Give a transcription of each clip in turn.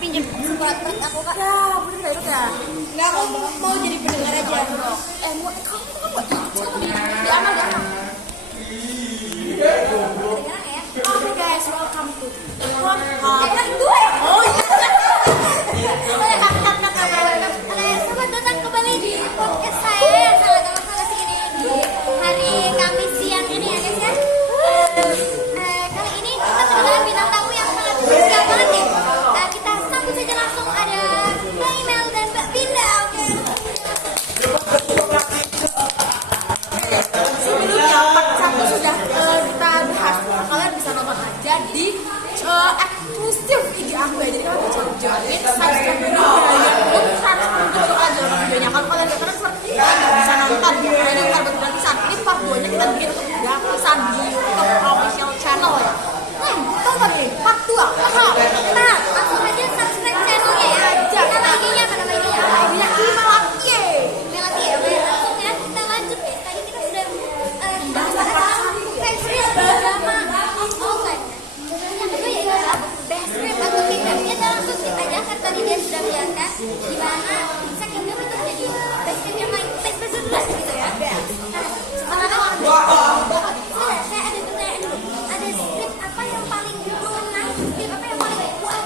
pinjam surat aku kak. Ya, bener gak itu ya? Nggak, aku mau jadi pendengar aja. Kamu itu kan buat diamal ya? Pendengar ya. Oke guys, welcome to Gue ya. Oh iya. Oke, selamat datang kembali di podcast saya yang sangat amat fantastik ini di hari Kamis siang ini ya guys ya. Kali ini kita kedatangan bintang tamu yang sangat spesial banget nih. Kita sambut saja langsung ada Mbak Imel dan Mbak Binda. Oke. Sebelumnya part 1 sudah kita bahas, kalian bisa nonton aja di eksklusif IG aku ya. Jadi kalian bisa jamin subscribe dulu ya. Untuk 100 baru aja nonton videonya. Kalau kalian gak pernah seperti nggak bisa nonton ya. Karena ini bukan buat gratisan. Ini part 2 nya kita bikin untuk gratisan di YouTube official channel ya. Tonton nih part 2. Nah, langsung aja subscribe channelnya ya. Nama IG-nya apa nama IG-nya? Ini Melati. Melati ya. Oke, langsung ya kita lanjut ya. Tadi kita sudah bahas favorite drama online. Yang kedua yaitu adalah best friend atau Tinder. Kita langsung skip aja karena tadi dia sudah melihatkan di mana second itu menjadi best friend yang lain, best friend gitu ya. Nah, sekarang saya ada pertanyaan dulu. Ada script apa yang paling menang? Script apa yang paling kuat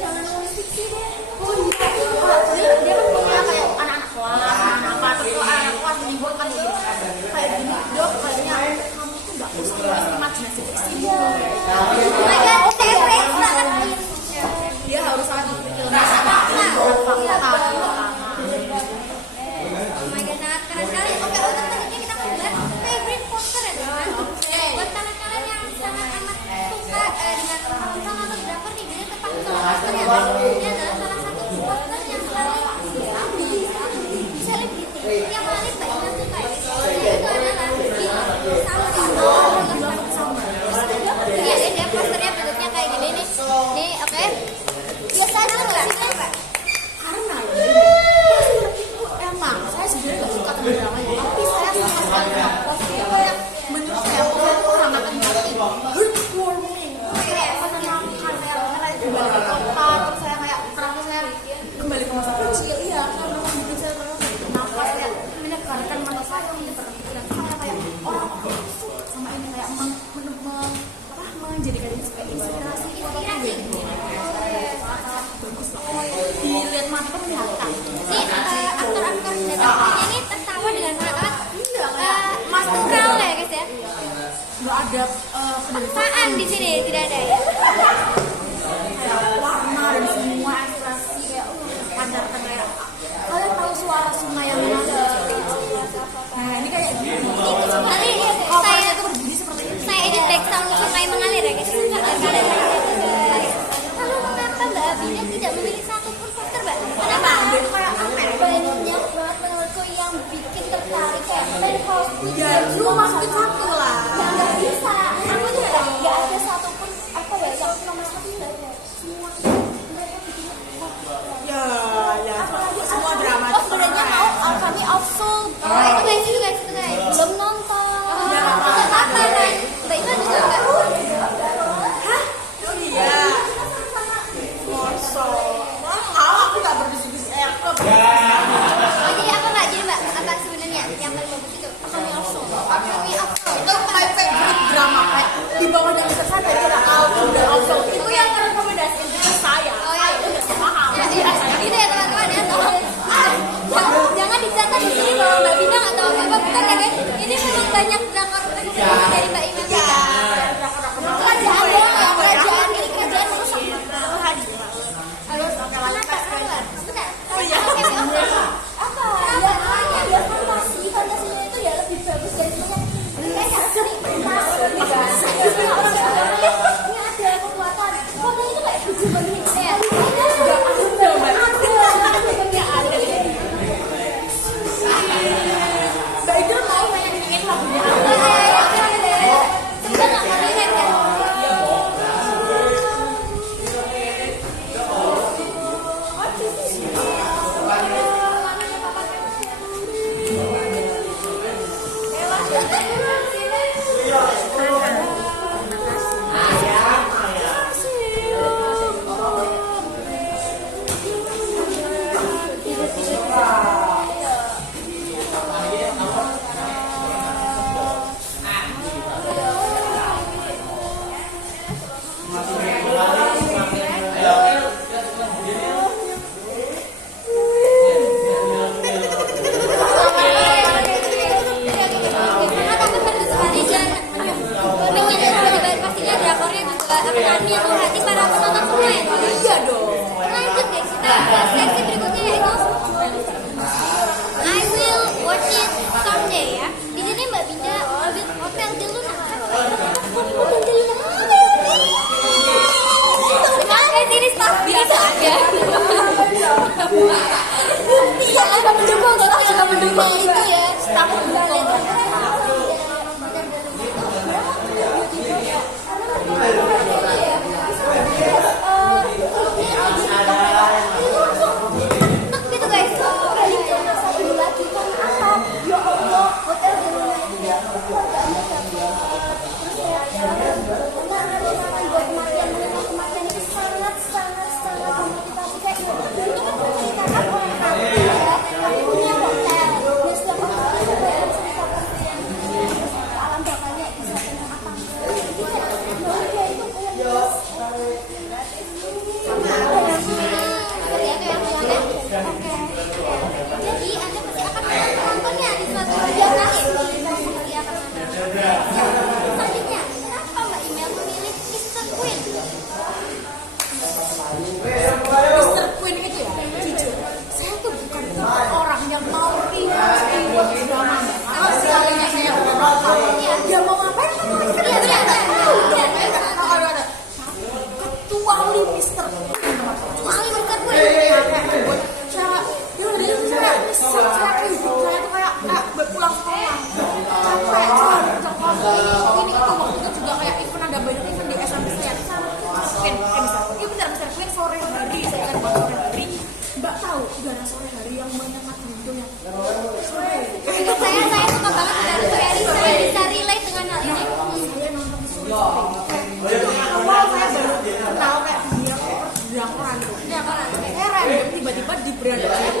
jangan nulis fiksi deh. Oh iya, dia kan punya kayak anak-anak kelas, anak apa, terus kalau anak kelas menyimpulkan gitu kayak gini, dok, kayaknya kamu tuh gak usah nulis imajinasi fiksi gitu. Oh my god, favorite banget. Dia harus sangat dipikirkan sama fakta gitu. Oh my god, sangat keren sekali. Oke, untuk selanjutnya kita membahas favorite poster ya teman. Buat kalian yang sangat amat suka dengan film atau drakor nih, jadi tepat sama poster ya. Ini adalah salah satu poster yang paling di selebriti yang paling banyak suka ya. Yaitu adalah Iya, dia posternya bentuknya kayak gini nih. Nih, oke. Biasanya nggak Pak? Karena itu emang saya sebenarnya gak suka sama dramanya, tapi saya suka sekali sama poster itu yang menurut saya poster itu hangat-hangatin, heartwarming, kayak menenangkan, kayak kembali ke kota, terus saya kayak terasa saya kembali ke masa kecil, iya, karena memang bikin saya bernafas, kayak menyegarkan mata saya, berpikiran saya kayak orang-orang suka sama ini, kayak menjadikan ini sebagai inspirasi, bagus lah. Dilihat mata penglihatan. Ini aktor-aktor dan aktornya ini tertawa dengan sangat natural ya guys ya. Nggak ada Paksaan di sini tidak ada ya. kayak warna dan semua ekspresi kayak pandarkan kayak kalian tahu suara sungai yang mengalir. Nah ini kayak gini. Nanti Saya itu berdiri seperti ini. saya edit background sungai mengalir ya guys. Lalu mengapa Mbak Abina tidak memilih satupun poster Mbak? Kenapa? Itu kayak aneh. Banyak banget menurutku yang bikin tertarik kayak penthouse. Ya lu masukin satu lah. Nggak bisa. Aku tuh nggak ada satupun apa ya yang nomor satu nggak ada. Semua mereka bikin Ya semua drama. Oh sebenarnya mau Alchemy of Soul. Itu guys belum nonton. Nggak apa kan? Mbak Iman juga nggak. Hah? Oh iya. Mosok. Mau aku nggak berdiskusi aku. Oh jadi apa Mbak? Jadi Mbak apa sebenarnya yang paling bagus itu? Alchemy of Soul. Alchemy of Soul. Itu my favorite drama kayak di bawah yang bisa saya kira Alchemy dan Alchemy itu yang merekomendasikan ke saya. Oh iya. Itu udah mahal. Ya, gitu ya teman-teman ya. Tolong jangan dicatat di sini bahwa Mbak Bina nggak tahu apa bukan ya guys. Ini memang banyak drakor rekomendasi dari Mbak Iman. Kerajaan doang ya, kerajaan ini kerajaan rusak. Halo, kenapa? Sebentar. Oh iya. Apa? Ya fantasinya itu ya lebih bagus dari semuanya. Kayak seri fantasi. Ini ada kekuatan. Kekuatan itu kayak tujuh begini. Ya. Mbak Ida mau nyanyiin lagunya Kita nggak mau lihat kan? Sangat aku senang sekali dan menyentuh pastinya drakornya juga akan menyentuh hati para penonton semua ya. Iya dong. Lanjut guys, kita ke seksi berikutnya yaitu I will watch it someday ya. Di sini Mbak Binda ambil Hotel de Luna. Hotel de Luna. Guys, ini staff biasa aja. Iya, kita mendukung, kita juga mendukung itu ya. Staff mendukung. Gitu guys. Kali ini saya lagi kan apa? Ya Allah, Hotel de Luna ini ya. Buat kematian itu sangat memotivasi. Kayak ini kan menceritakan orang kaya yang punya hotel. beradaptasi.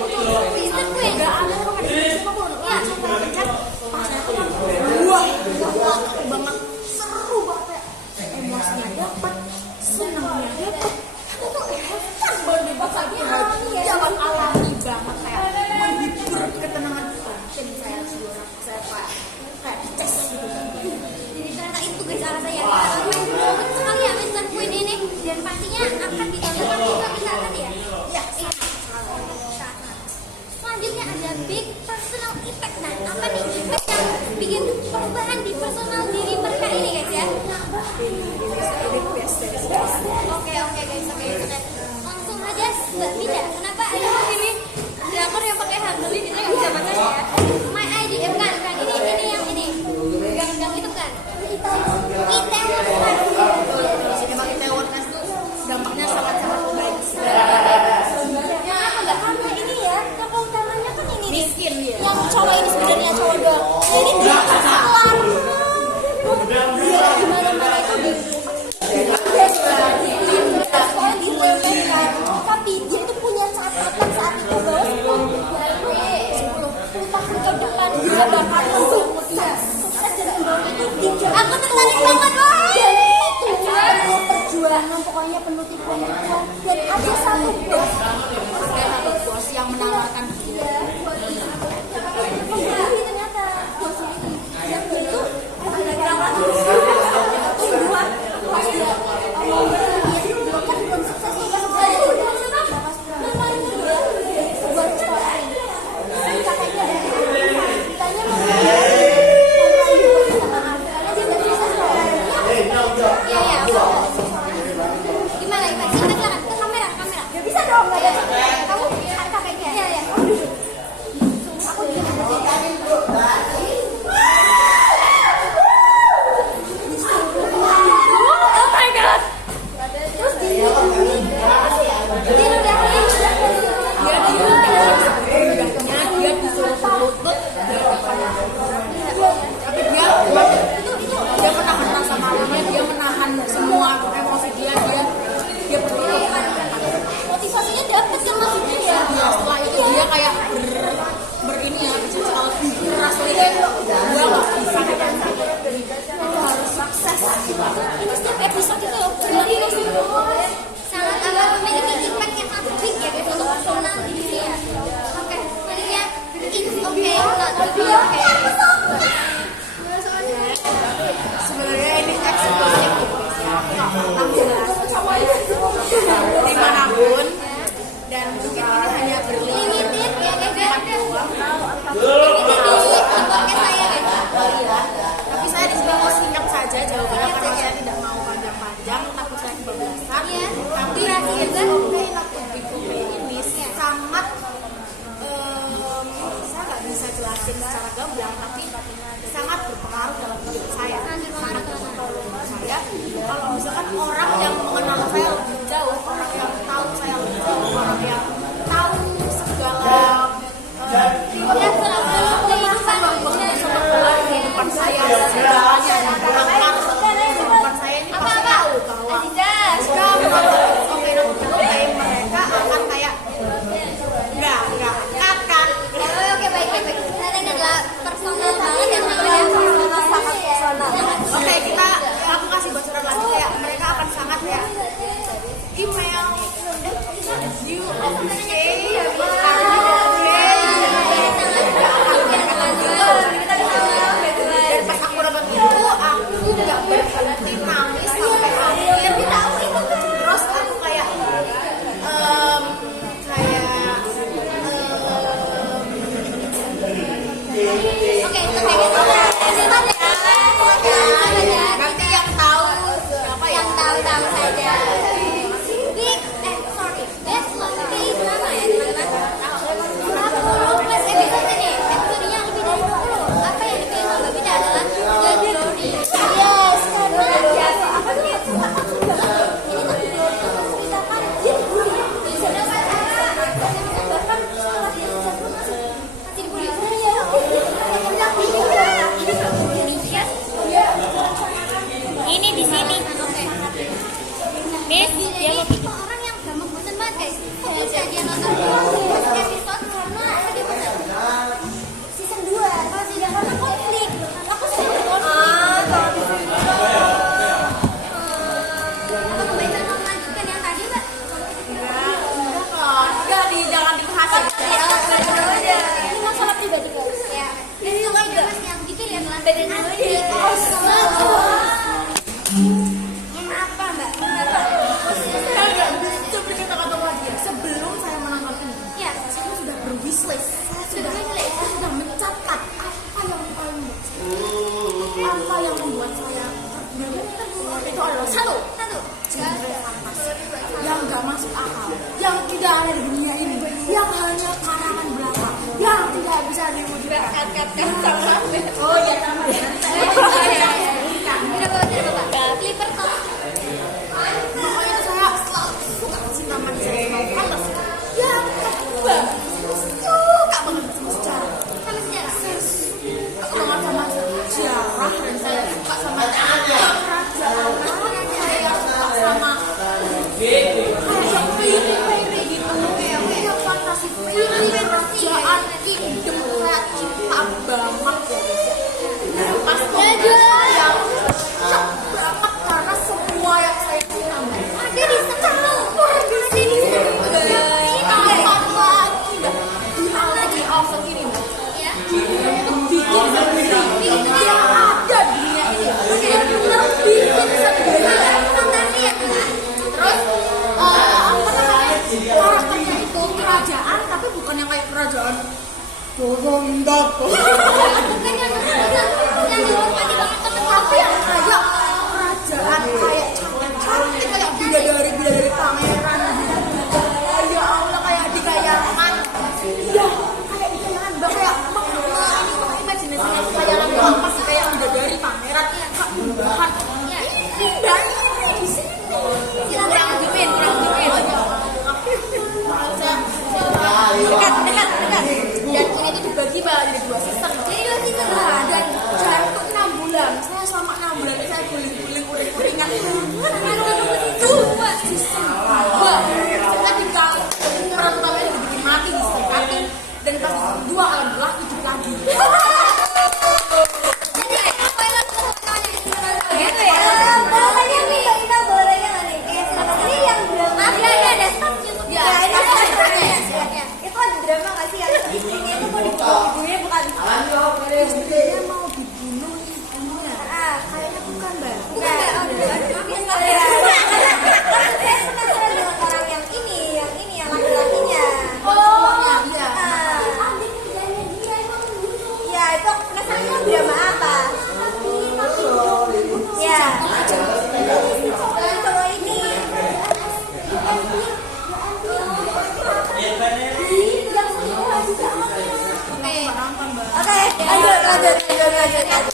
Mister Queen. Nggak ada rekomendasi apa pun. Iya. Coba pencet pasnya tuh kan wah banget, seru banget, emosinya dapat, senangnya dapat. Aku tuh hebat banget pas jalan alami banget kayak menghibur ketenangan batin saya seluruh saya kayak ces gitu. Jadi ternyata itu guys cara saya sekali ya Mister Queen ini dan pastinya akan ditonton juga bisa kan ya? Ya, iya. Selanjutnya ada big personal impact. Nah, apa nih impact yang bikin perubahan di personal diri mereka ini guys ya? Oke guys, oke. Langsung aja Mbak Vida, kenapa ada ini drakor yang pakai handle ini kita nggak bisa baca ya? My ID, bukan ini yang ini, gang itu kan? Itaewon Class. Emang Itaewon Class tuh dampaknya sangat-sangat baik. Yang apa nggak sama ini ya? Tokoh utamanya kan ini nih. Miskin ya. Yang cowok ini sebenarnya cowok doang. Jadi dia kelar. Dia di mana-mana itu di sekolah diremehkan, tapi dia itu punya catatan saat itu bahwa 10 tahun ke depan dia bakal sukses dan membangun itu tinggi. Aku tertarik banget wah. Dan itu penuh perjuangan, pokoknya penuh tipuan dan ada satu bos yang menawarkan dia ternyata bos ini yang itu adalah tumbuhan pas dia kan belum sukses nih pas buat sekolah kakaknya ditanya mau karena dia nggak bisa sekolah. Iya gimana silakan ke kamera ya bisa dong nggak ada kamu kakaknya ya aku oh my god terus dia disuruh lutut tapi dia pernah merasa malamnya, dia menahan semua emosi dia bertutup. motivasinya dapat kan maksudnya ya Setelah itu dia kayak berini ya, berusaha lebih keras lagi. Gue nggak bisa aku harus sukses. ini setiap episode itu benar-benar sangat amat memiliki impact yang sangat big ya guys untuk personal diri dia. Oke, jadinya it's okay not to be okay. Sebenarnya ini eksklusif ya, dimanapun, dan mungkin ini hanya Limited ya guys ya. berlimited doang. Ini di podcast saya guys. Tapi saya di sini mau singkat saja jawabannya karena saya tidak mau panjang-panjang, takut saya kebablasan. Iya. Tapi Durasi juga. ini sangat saya nggak bisa jelasin secara gamblang, tapi sangat berpengaruh dalam hidup saya. Sangat berpengaruh dalam saya. Kalau misalkan orang yang mengenal saya lebih jauh, orang yang tahu saya lebih jauh, orang yang tahu segala Ya kehidupan kehidupan saya, segalanya yang berangkat kehidupan saya ini pasti tahu bahwa mereka akan kayak nggak akan. Oke baik. Karena ini adalah personal banget yang namanya sangat personal. Oke, aku kasih bocoran lagi kayak mereka akan sangat ya email you okay, dan pas aku nonton itu aku nggak berhenti nangis sampai akhir. Terus aku kayak Oke, nanti yang tahu siapa yang tahu saja. Best lagi berapa ya teman-teman? 40 plus episode ini. Episodenya lebih dari 20. Apa yang dipilih sama Mbak Vida adalah The Glory. Yes, karena apa sih? Ini tuh Glory itu menceritakan dia dibully. Bahkan setelah dia jatuh masih dibully. Ini di sini. Miss, dia mau orang yang gampang bosan banget guys. Kok bisa dia nonton Ini masalah pribadi guys. Ya. Dan juga mas yang gitu ya melambatin lagi. Kenapa mbak? Kenapa? Seperti kata-kata lagi, sebelum saya menonton ini, Ya. saya sudah berwishlist, saya sudah mencatat apa yang paling apa yang membuat saya itu adalah satu genre fantasi yang nggak masuk akal, yang tidak ada di dunia ini, yang hanya karangan belaka, yang tidak bisa diwujudkan. Oh iya, sama ya. Tidak bapak. Clipper top. Pokoknya saya selalu suka cinta manis dan fantasi. Yang kedua, suka banget sama sejarah. Sama sejarah. Sama sejarah dan saya suka sama kerajaan. Saya suka sama fairy gitu, kayak fantasi fairy, kerajaan, kingdom, kayak cinta banget ya. Pasti saya cocok banget karena semua yang saya cinta Ada di sana. Ada di sana. Ini tahu ya? di lagi awesome ini Mbak. Ya. Bikin sendiri yang ada di dunia ini, benar-benar bikin sendiri. Fantasi ya tuh. Terus apa namanya, karakternya itu kerajaan tapi bukan yang kayak kerajaan Dorondap, Bukan yang dinikmati banget teman-teman. tapi yang kayak kerajaan kayak cantik, kayak bidadari pangeran, ya Allah, kayak di kayangan, ya kayak di kayangan, Mbak, kayak imajinasinya kayangan doang, pasti kayak bidadari pangeran, kak bahan, Ya. indah ini di sini. Silakan hidupin. Dekat. Dan ini tuh dibagi jadi 2 season. Jadi 2 season Nah, lah. dan jaraknya 6 bulan. Saya selama 6 bulan ini saya guling-guling uring-uringan. 2 season. Saya tinggal orang tuanya dibikin mati di kaki. Dan pas 2 alhamdulillah hidup lagi. Jadi spoiler gitu ya. Bolanya nih kita bolanya nih. Ini yang drama. Ada stop YouTube. Ya, Ini ada. itu ada drama nggak sih yang istrinya itu mau dibunuh, ibunya bukan Dia mau dibunuh ibunya. Kayaknya bukan, Mbak. bukan nggak? Oh, saya penasaran dengan orang yang ini yang laki-lakinya. Oh, iya. Ya itu penasaran itu drama apa? Ya. Kalau ini Oke, lanjut.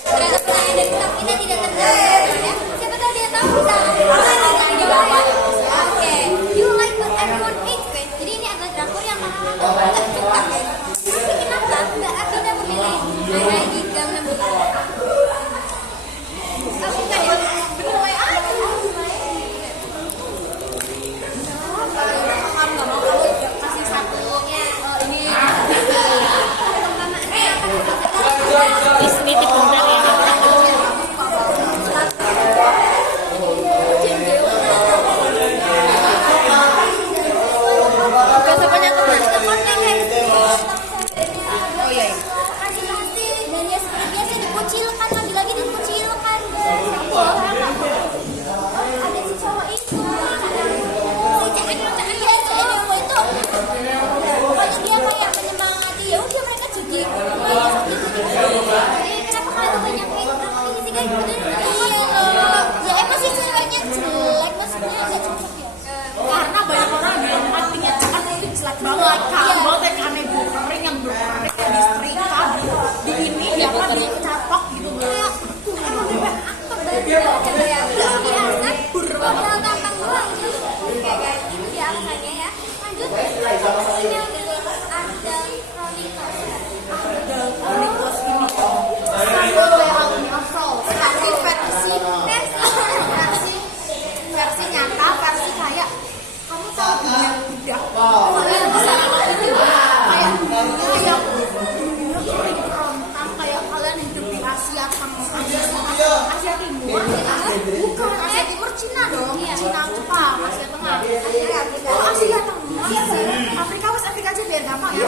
Ternyata pertanyaan dari staff kita tidak terjawab ya. Siapa tahu dia tahu bisa komen di bawah. Oke, you like what everyone hates kan? Jadi ini adalah drakor yang orang-orang nggak suka kan? Tapi kenapa Mbak Abida memilih Hai di Gangnam Style? Oh bukan ya? Bener aja. Kamu nggak mau kasih satu ini Nitip undang ya. Gak banyak teman guys. Oh iya. Kasih dan ya seperti biasa dikucilkan lagi dikucilkan. Ada si cowok itu. Si cewek itu. Pokoknya dia kayak menyemangati. Ya udah mereka jadi. Kenapa kalian banyak hate drama ini sih guys? Iya loh. Ya emang sih ceweknya jelek, maksudnya nggak cocok ya. Karena banyak orang bilang artinya aneh itu jelek banget, kabel kayak aneh kering yang berwarna kayak disetrika di ini ya kan dicatok gitu kayak emang bebek aktor Biasa, modal tampang doang gitu. Oke guys, itu dia alasannya ya. Lanjut, ini yang pilih ada Chronicles. ada Chronicles ini sama kayak Alchemy of Souls, tapi versi nyata, versi kayak kamu tahu dunia budak, kalian bisa kayak dunia yang kerontang, kayak kalian hidup di Asia Asia Timur, bukan Asia Timur, Cina dong, Cina Jepang, Asia Tengah, Asia Tengah, Afrika West Afrika aja biar gampang ya.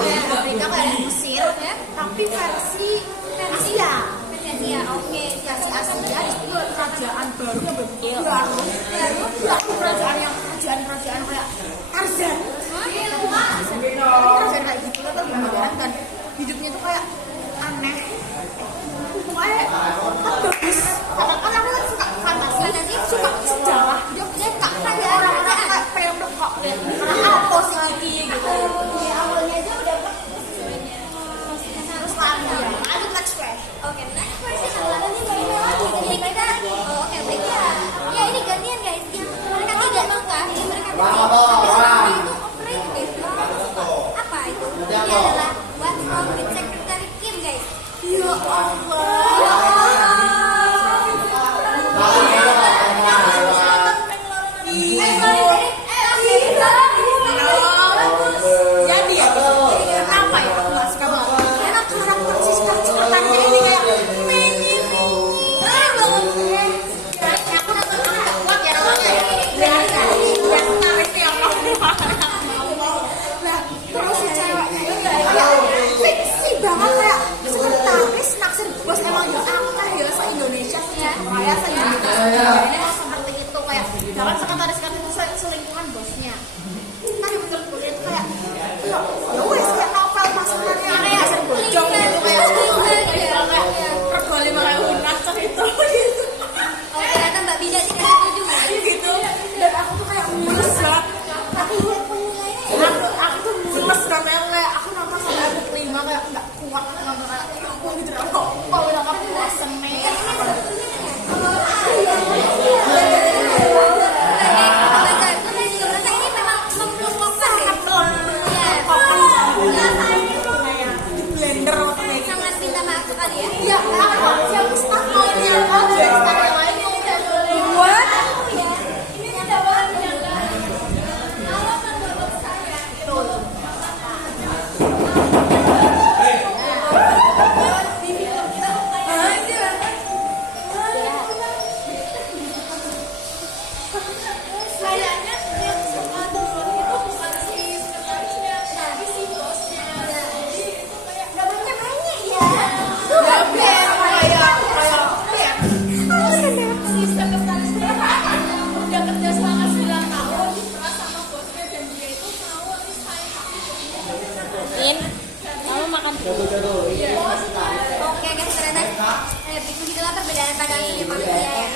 Kamu makan dulu. Oke guys, ternyata begitulah perbedaan pandangan dunia manusia ya.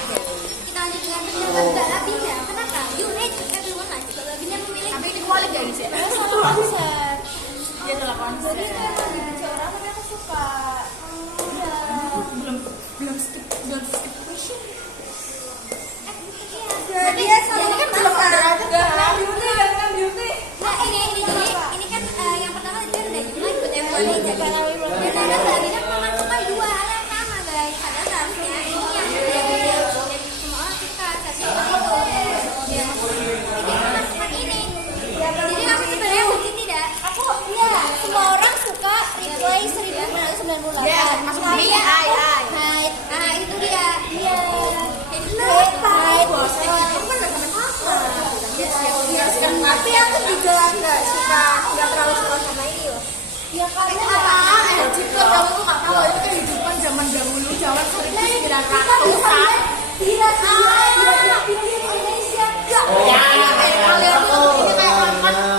Kita lanjut dengan pendapat Mbak Abinda. Kenapa? You hate everyone aja. Mbak Abinda memilih. Tapi ini kuali jadi sih. Satu konser. Dia telah konser. Jadi itu emang dibenci orang tapi aku suka. Belum skip question. Dia selalu Kan belum ada aja kan. beauty. Nah ini jadi ini kan yang pertama dia udah Yuna ikut everyone aja kan. Dan ada Mbak Abinda memasukkan dua hal yang sama guys. Padahal seharusnya ini yang beda-beda dan semua orang suka. Saya itu dia memasukkan ini. Jadi aku sebenarnya mungkin tidak. Aku ya semua orang suka replay 1998. Ya, masuk Tapi ini, ya ai. nah itu dia. Iya. Tapi aku juga nggak terlalu suka sama ini loh. Ya karena Jika kamu tuh nggak tahu itu kehidupan zaman dahulu, zaman 1900-an. Indonesia. Ya, kayak kalian tuh ini kayak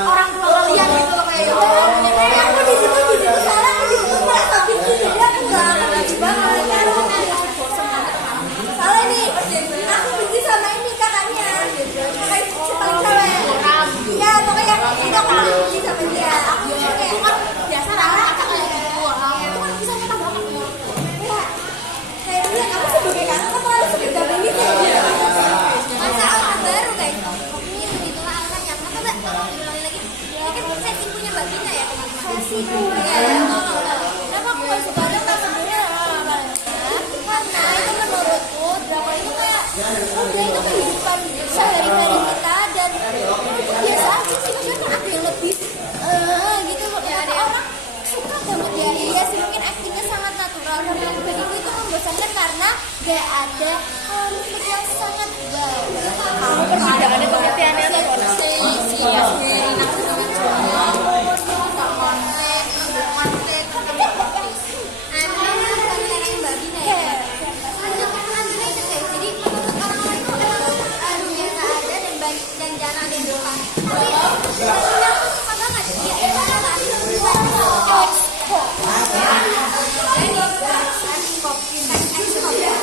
orang tua kalian gitu loh kayak gitu. Aku di situ salah, aku di situ merasa bingung. Jadi aku nggak lagi banget. Salah nih, aku benci sama ini kakaknya. Kayak si paling cewek. Iya, pokoknya itu aku paling benci sama dia. Aku Itu kan biasa rata-rata kayak gitu. Itu kan bisa kita banget ya. ya, kayak dia, aku sebagai kakak kan harus beda begitu. Masa orang baru guys. Itu itulah alasannya. Kenapa Mbak? Tolong diulangi lagi. Ini kan sesi punya Mbak Bina ya teman-teman. Sesi punya. kenapa aku nggak suka drama sebenarnya? Karena itu menurutku drama itu kayak udah itu kehidupan sehari-hari kita dan itu biasa aja sih, maksudnya kan ada yang lebih gitu loh. Ada orang suka banget ya, iya sih mungkin aktingnya sangat natural dan yang begitu itu membosankan karena gak ada konflik yang sangat Ada pengertiannya tuh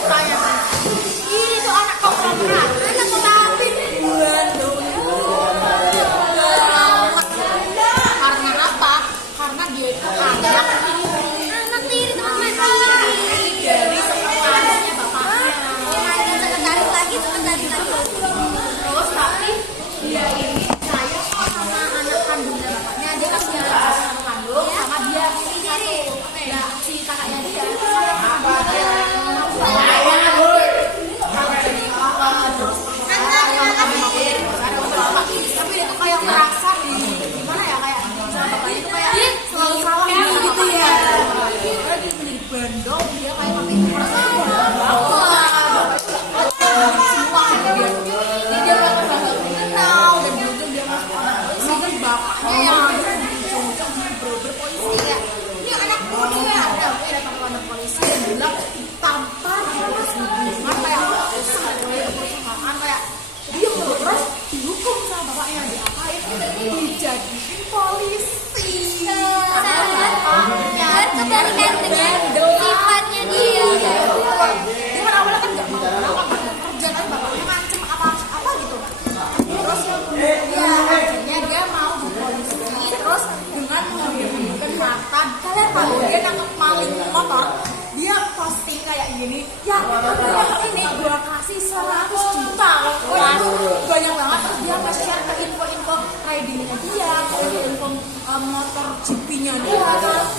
Ini tuh anak konglomerat. Tapi bulan karena apa? Karena dia itu anak tiri teman-teman dari sekretarisnya bapaknya. ada sekretaris lagi. Terus tapi dia ini sayang sama anak kandungnya bapaknya. Dia kan punya anak kandung sama dia satu. Nah si kakaknya dia tapi itu kayak merasa di gimana ya kayak sama bapaknya itu kayak selalu salah gitu ya. Dia menjadi bandel, dia kayak pakai merasa semua dia. Jadi dia nggak gagal kenal dan juga dia masuk sama bapaknya yang ada di ujung-ujung berpolisi ya. Ini anak polisi ya, ada anak polisi yang bilang tanpa hubungan kayak perusahaan kayak dia terus dihukum sama bapaknya diapain dijadiin polisi Berkebalikan dengan sifatnya dia. dia kan awalnya kan nggak mau kerja kan bapaknya ngancem apa gitu terus ya akhirnya dia mau di polisi terus dengan menghubungkan harta kalian tahu dia nangkep maling motor dia posting kayak gini ya aku ini gua kasih 100 juta itu banyak banget terus dia nge-share ke info-info ridingnya dia info motor GP-nya dia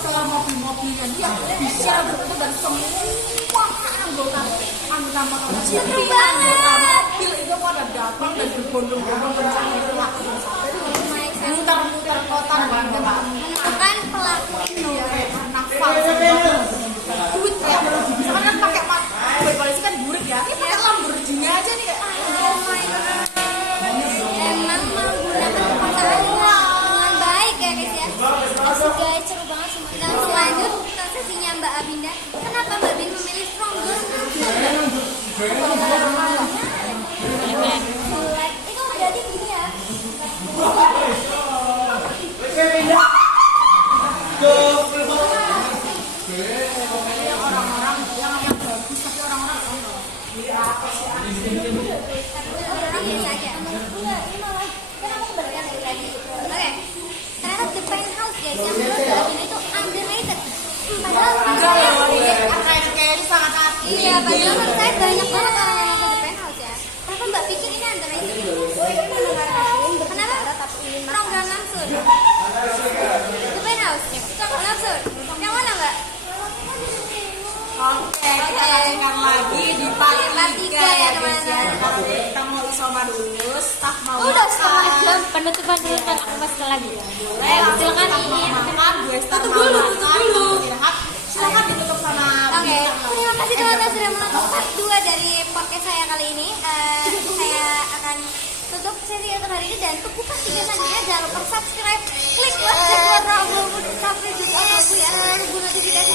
ke mobil-mobilnya dia di-share betul dan semua anggota motor GP anggota mobil itu pada datang dan berbondong-bondong mencari pelaku muter-muter kota dan Bukan pelaku itu kayak nafas duit kayak misalkan kan pakai polisi kan burik ya ini pakai Lamborghini aja nih kayak oh my god, emang menggunakan kekuasaan dengan baik ya guys ya. Asik guys, seru banget semua. Langsung lanjut ke sesinya Mbak Abinda. Kenapa Mbak Bin memilih Stronger? Itu berarti gini ya. padahal menurut saya banyak banget orang yang nonton The Penthouse ya. Kenapa Mbak pikir ini antara ini? Kenapa? Ronggang Lamsun. The Penthouse. Lamsun. Yang mana Mbak? Oke, kita lanjutkan lagi di part 3 ya guys ya. teman-teman. Kita mau isoma dulu, staff mau Udah setengah makan. jam penutupan dulu kan aku masuk lagi. Boleh, Silakan staff mau Iin. makan, gue staff Tutup mau dulu, makan, tutup dulu. istirahat. Silakan ditutup sama Oke, terima kasih teman-teman sudah menonton part 2 dari podcast saya kali ini. Saya akan tutup sesi untuk hari ini dan tunggu part 3 selanjutnya. Jangan lupa subscribe, klik lonceng warna abu-abu, subscribe juga abu-abu ya. Tunggu notifikasi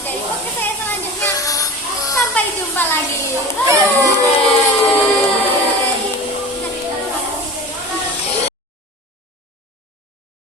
dari podcast saya selanjutnya. Sampai jumpa lagi. Bye.